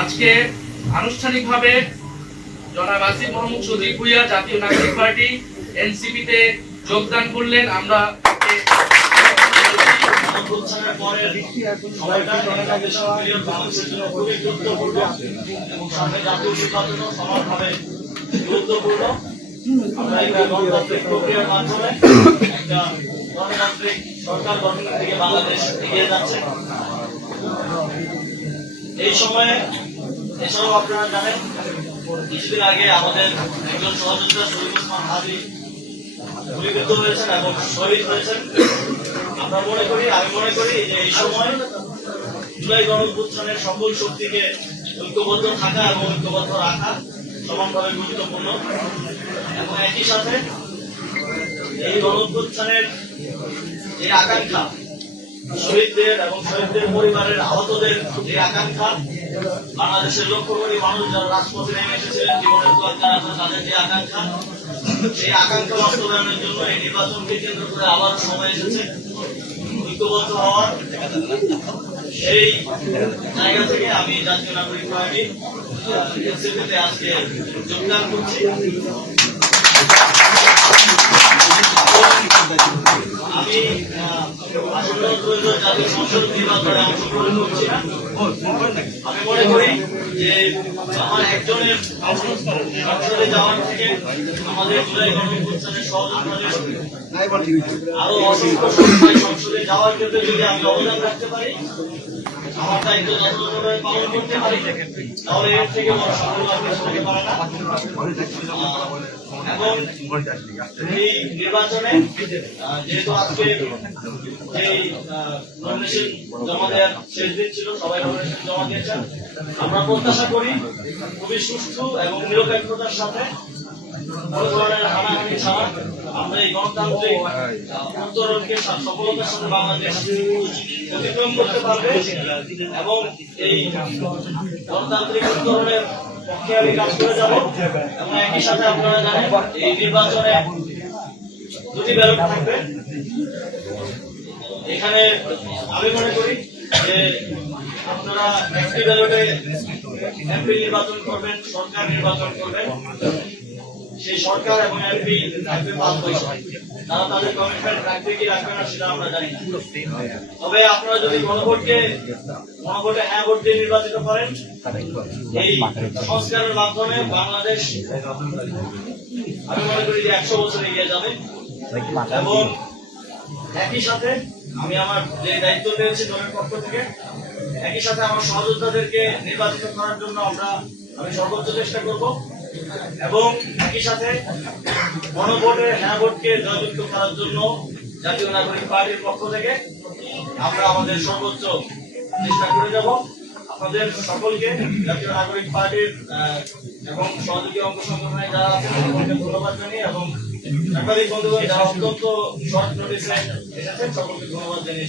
আজকে আনুষ্ঠানিকভাবে জনাব আসিফ মোহাম্মদ সজীব ভুঁইয়া জাতীয় নাগরিক পার্টি এনসিপিতে যোগদান করলেন। আমরা সরকার গঠনের দিকে বাংলাদেশ এগিয়ে যাচ্ছে। এই সময়ে এছাড়াও আপনারা জানেন কিছুদিন আগে আমাদের একজন সহযোদ্ধা শরীফ ওসমান হাদি গুলিবিদ্ধ হয়েছেন এবং শহীদ হয়েছেন। আমি মনে করি যে এই সময় জুলাই গণঅভ্যুত্থানের সকল শক্তিকে ঐক্যবদ্ধ থাকা এবং ঐক্যবদ্ধ রাখা সমানভাবে গুরুত্বপূর্ণ এবং একই সাথে এই গণঅভ্যুত্থানের যে আকাঙ্ক্ষা শহীদদের এবং শহীদদের পরিবারের আহতদের যে আকাঙ্ক্ষা, বাংলাদেশের লক্ষ কোটি মানুষ যারা রাজপথে নেমে এসেছিলেন জীবনের তোয়াক্কা রাখা তাদের যে আকাঙ্ক্ষা, সেই আকাঙ্ক্ষা বাস্তবায়নের জন্য এই নির্বাচনকে কেন্দ্র করে আবার সময় এসেছে ঐক্যবদ্ধ হওয়ার। সেই জায়গা থেকে আমি জাতীয় নাগরিক পার্টি এনসিপিতে আজকে যোগদান করছি। আমি আসন্ন জাতীয় সংসদ নির্বাচনে অংশগ্রহণ করছি না। আমি মনে করি যে আমার একজনের সংসদে যাওয়ার থেকে আমাদের জুলাই গণঅভ্যুত্থানের সহযোগিতাদের আরো অসংখ্য সংখ্যায় সংসদে যাওয়ার ক্ষেত্রে যদি আমি অবদান রাখতে পারি, আমার দায়িত্ব যথাযথভাবে পালন করতে পারি, তাহলে এর থেকে বড় সাফল্য আর কিছু হতে পারে না। এবং এই নির্বাচনে যেহেতু আজকে এই নমিনেশন জমা দেওয়ার শেষ দিন ছিল, সবাই নমিনেশন জমা দিয়েছেন। আমরা প্রত্যাশা করি খুবই সুষ্ঠু এবং নিরপেক্ষতার সাথে কোনো ধরনের হানাহানি ছাড়া আমরা এই গণতান্ত্রিক উত্তরণকে সফলতার সাথে বাংলাদেশ অতিক্রম করতে পারবে এবং এই গণতান্ত্রিক উত্তরণের পক্ষে আমি কাজ করে যাব। এবং একই সাথে আপনারা জানেন এই নির্বাচনে দুটি ব্যালট থাকবে। এখানে আমি মনে করি যে আপনারা একটি ব্যালটে এমপি নির্বাচন করবেন, সরকার নির্বাচন করবেন। সেই সরকার এবং এমপি থাকবে 5 বছর। তারা তাদের কমিটমেন্ট রাখবে কি রাখবে না সেটা আমরা জানি না। তবে আপনারা যদি গণভোটে হ্যাঁ ভোট দিয়ে নির্বাচিত করেন, এই সংস্কারের মাধ্যমে বাংলাদেশ আমি মনে করি যে 100 বছর এগিয়ে যাবে। এবং একই সাথে আমি আমার যে দায়িত্ব পেয়েছি দলের পক্ষ থেকে, একই সাথে আমার সহযোদ্ধাদেরকে নির্বাচিত করার জন্য আমি সর্বোচ্চ চেষ্টা করব। এবং একই সাথে গণভোটে হ্যাঁ ভোটকে জয়যুক্ত করার জন্য জাতীয় নাগরিক পার্টির পক্ষ থেকে আমরা আমাদের সর্বোচ্চ চেষ্টা করে যাব। আপনাদের সকলকে জাতীয় নাগরিক পার্টির এবং সহযোগী অঙ্গ সংগঠনে যারা আছেন সকলকে ধন্যবাদ জানিয়ে এবং সাংবাদিক বন্ধুগণ যারা অত্যন্ত শর্ট নোটিসে এসেছেন সকলকে ধন্যবাদ জানিয়ে